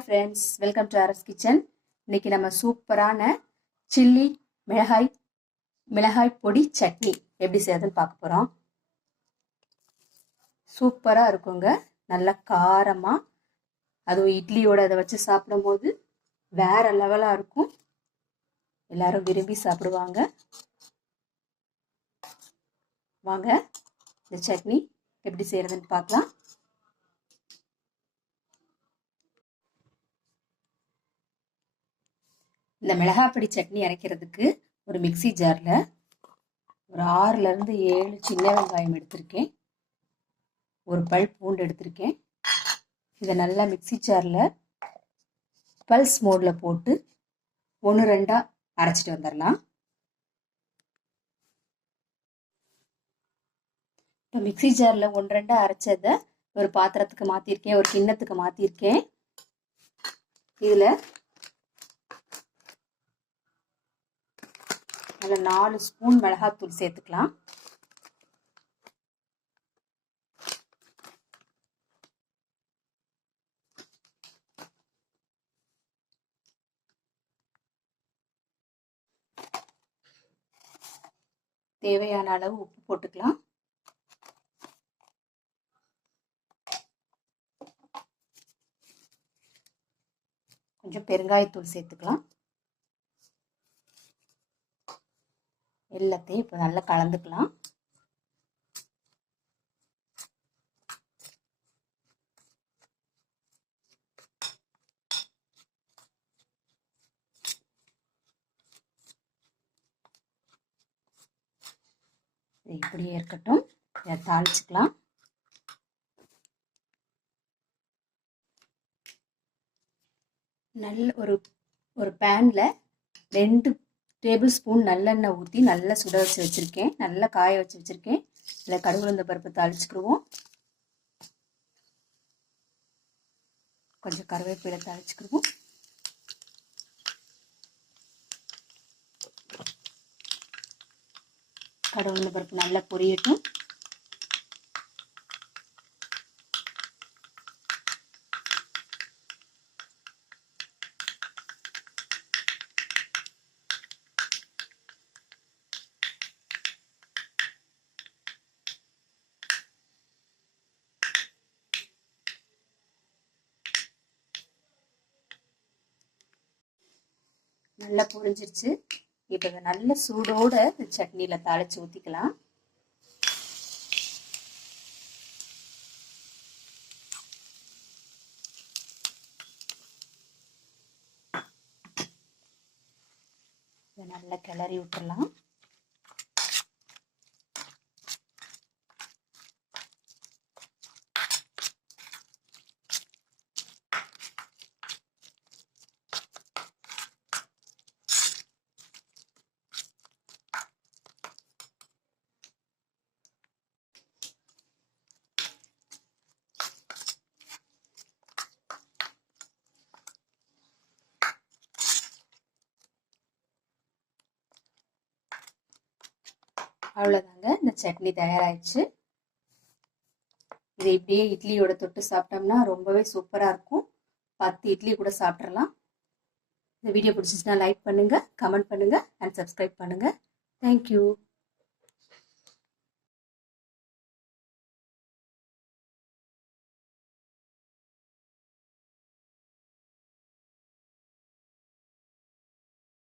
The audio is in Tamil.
Friends welcome to Aras kitchen இன்னைக்கு நம்ம சூப்பரான சில்லி மிளகாய் மிளகாய் பொடி சட்னி எப்படி செய்யறதுன்னு பார்க்க போகிறோம் சூப்பராக இருக்குங்க. நல்லா காரமாக அதுவும் இட்லியோட அதை வச்சு சாப்பிடும்போது வேற லெவலாக இருக்கும். எல்லாரும் விரும்பி சாப்பிடுவாங்க. வாங்க இந்த சட்னி எப்படி செய்யறதுன்னு பார்க்கலாம். இந்த மிளகாப்பொடி சட்னி அரைக்கிறதுக்கு ஒரு மிக்சி ஜாரில் ஒரு ஆறுலேருந்து ஏழு சின்ன வெங்காயம் எடுத்திருக்கேன். ஒரு பல் பூண்டு எடுத்திருக்கேன். இதை நல்லா மிக்சி ஜாரில் பல்ஸ் மோடில் போட்டு ஒன்று ரெண்டாக அரைச்சிட்டு வந்துடலாம் இப்போ மிக்சி ஜாரில் ஒன்று ரெண்டாக அரைச்சதை ஒரு பாத்திரத்துக்கு மாற்றிருக்கேன் ஒரு கிண்ணத்துக்கு மாற்றிருக்கேன் இதில் அதில் நாலு ஸ்பூன் மிளகாத்தூள் சேர்த்துக்கலாம். தேவையான அளவு உப்பு போட்டுக்கலாம். கொஞ்சம் பெருங்காயத்தூள் சேர்த்துக்கலாம். எல்லாத்தையும் இப்போ நல்லா கலந்துக்கலாம். இப்படியே இருக்கட்டும். இதை தாளிச்சுக்கலாம். நல்ல ஒரு ஒரு பேனில் ரெண்டு டேபிள் ஸ்பூன் நல்லெண்ணெய் ஊற்றி நல்லா சுட வச்சு வச்சுருக்கேன். நல்லா காய வச்சு வச்சுருக்கேன். இதில் கடுகுலந்த பருப்பு தாளிச்சுக்கிடுவோம். கொஞ்சம் கருவேப்பிலை தாளிச்சுக்கிடுவோம். கடுகுலந்த பருப்பு நல்லா பொரியட்டும். நல்லா பொரிஞ்சிருச்சு இப்போ இதை நல்ல சூடோட சட்னியில் தாளித்து ஊற்றிக்கலாம் இதை நல்லா கிளறி விட்டுறலாம். அவ்வளோதாங்க இந்த சட்னி தயாராகிடுச்சு இதை இப்படியே இட்லியோட தொட்டு சாப்பிட்டோம்னா ரொம்பவே சூப்பராக இருக்கும். பத்து இட்லி கூட சாப்பிட்றலாம் இந்த வீடியோ பிடிச்சிச்சுன்னா லைக் பண்ணுங்கள் கமெண்ட் பண்ணுங்கள் அண்ட் சப்ஸ்கிரைப் பண்ணுங்கள் தேங்க்யூ